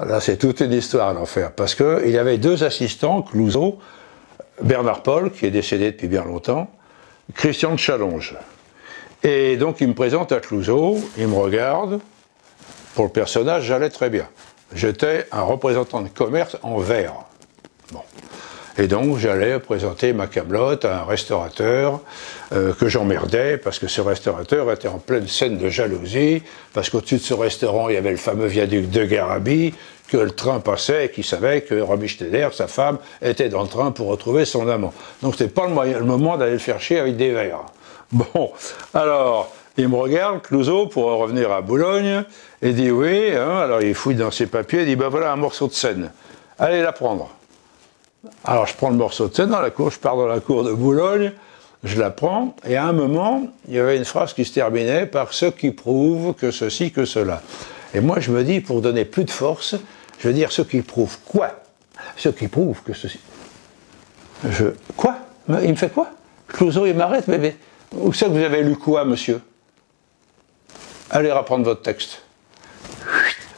Là, c'est toute une histoire à l'enfer, parce qu'il y avait deux assistants, Clouzot, Bernard Paul, qui est décédé depuis bien longtemps, Christian de Challonge. Et donc, il me présente à Clouzot, il me regarde. Pour le personnage, j'allais très bien. J'étais un représentant de commerce en verre. Bon. Et donc, j'allais présenter ma camelote à un restaurateur que j'emmerdais, parce que ce restaurateur était en pleine scène de jalousie, parce qu'au-dessus de ce restaurant, il y avait le fameux viaduc de Garabit, que le train passait et qu'il savait que Romy Schneider, sa femme, était dans le train pour retrouver son amant. Donc, ce n'était pas le moment d'aller le faire chier avec des verres. Bon, alors, il me regarde, Clouzot, pour revenir à Boulogne, et dit oui, hein, alors il fouille dans ses papiers, il dit ben voilà un morceau de scène, allez la prendre. Alors je prends le morceau de scène dans la cour, je pars dans la cour de Boulogne, je la prends, et à un moment, il y avait une phrase qui se terminait par ce qui prouve que ceci, que cela. Et moi je me dis, pour donner plus de force, je veux dire ce qui prouve quoi? Ce qui prouve que ceci. Quoi? Il me fait quoi? Clouzot, il m'arrête, mais où c'est que vous avez lu quoi, monsieur? Allez reprendre votre texte.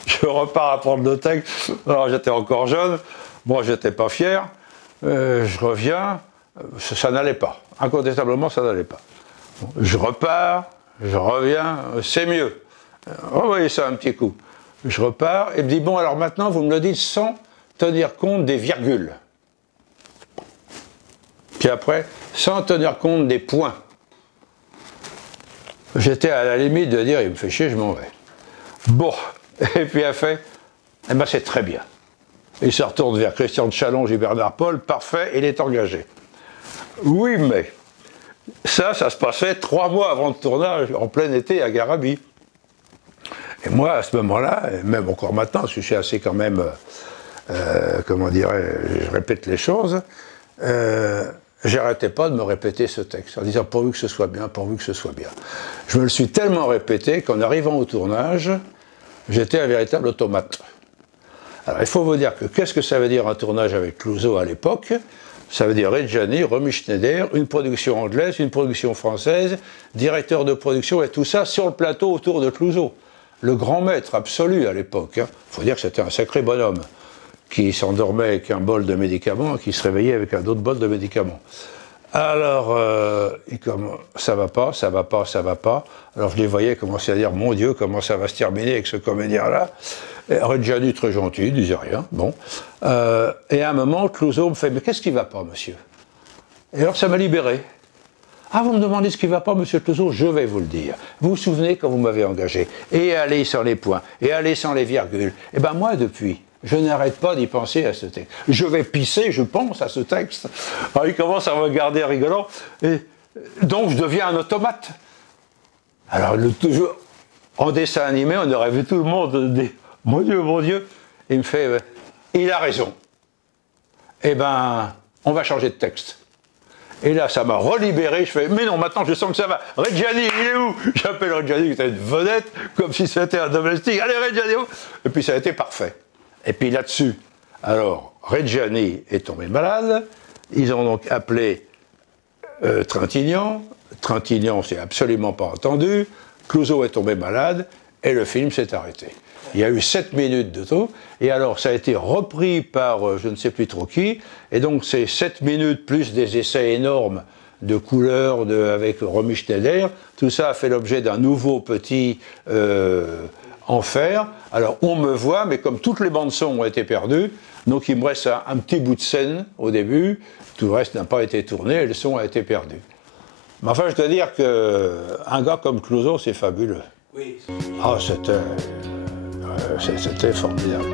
Je repars à prendre le texte. Alors j'étais encore jeune, moi j'étais pas fier. Je reviens, ça n'allait pas. Incontestablement, ça n'allait pas. Je repars, je reviens, c'est mieux. Envoyez ça un petit coup. Je repars et me dit bon, alors maintenant vous me le dites sans tenir compte des virgules. Puis après, sans tenir compte des points. J'étais à la limite de dire il me fait chier, je m'en vais. Bon, et puis elle fait, eh ben c'est très bien. Il se retourne vers Christian de Challonge et Bernard Paul, parfait, il est engagé. Oui, mais ça se passait 3 mois avant le tournage, en plein été à Garabit. Et moi, à ce moment-là, et même encore maintenant, parce que je suis assez quand même, comment dirais-je, je répète les choses, j'arrêtais pas de me répéter ce texte, en disant pourvu que ce soit bien, pourvu que ce soit bien. Je me le suis tellement répété qu'en arrivant au tournage, j'étais un véritable automate. Alors il faut vous dire que qu'est-ce que ça veut dire un tournage avec Clouzot à l'époque? Ça veut dire Reggiani, Romy Schneider, une production anglaise, une production française, directeur de production et tout ça sur le plateau autour de Clouzot. Le grand maître absolu à l'époque. Il faut dire que c'était un sacré bonhomme qui s'endormait avec un bol de médicaments et qui se réveillait avec un autre bol de médicaments. Alors, comme ça va pas, ça va pas, ça va pas. Alors je les voyais commencer à dire, mon Dieu, comment ça va se terminer avec ce comédien-là. Reggiani, très gentil, il disait rien. Bon. Et à un moment, Clouzot me fait, mais qu'est-ce qui va pas, monsieur? Et alors ça m'a libéré. Ah, vous me demandez ce qui va pas, monsieur Clouzot? Je vais vous le dire. Vous vous souvenez quand vous m'avez engagé? Et aller sans les points, et aller sans les virgules. Eh bien moi, depuis, je n'arrête pas d'y penser à ce texte. Je vais pisser, je pense à ce texte. Alors il commence à me regarder rigolant, et donc je deviens un automate. Alors en dessin animé, on aurait vu tout le monde dire « Mon Dieu !» Il me fait « Il a raison. Eh ben, on va changer de texte. » Et là, ça m'a relibéré. Je fais, mais non, maintenant je sens que ça va. Reggiani, il est où? J'appelle Reggiani, qui était une vedette, comme si c'était un domestique. Allez, Reggiani! Et puis ça a été parfait. Et puis là-dessus, alors, Reggiani est tombé malade. Ils ont donc appelé Trintignant. Trintignant s'est absolument pas entendu. Clouzot est tombé malade. Et le film s'est arrêté. Il y a eu 7 minutes de tout, et alors ça a été repris par je ne sais plus trop qui, et donc ces 7 minutes plus des essais énormes de couleurs avec Romy Schneider, tout ça a fait l'objet d'un nouveau petit enfer. Alors on me voit, mais comme toutes les bandes son ont été perdues, donc il me reste un petit bout de scène au début, tout le reste n'a pas été tourné, et le son a été perdu. Mais enfin je dois dire qu'un gars comme Clouzot, c'est fabuleux. Oui. Ah, c'était formidable.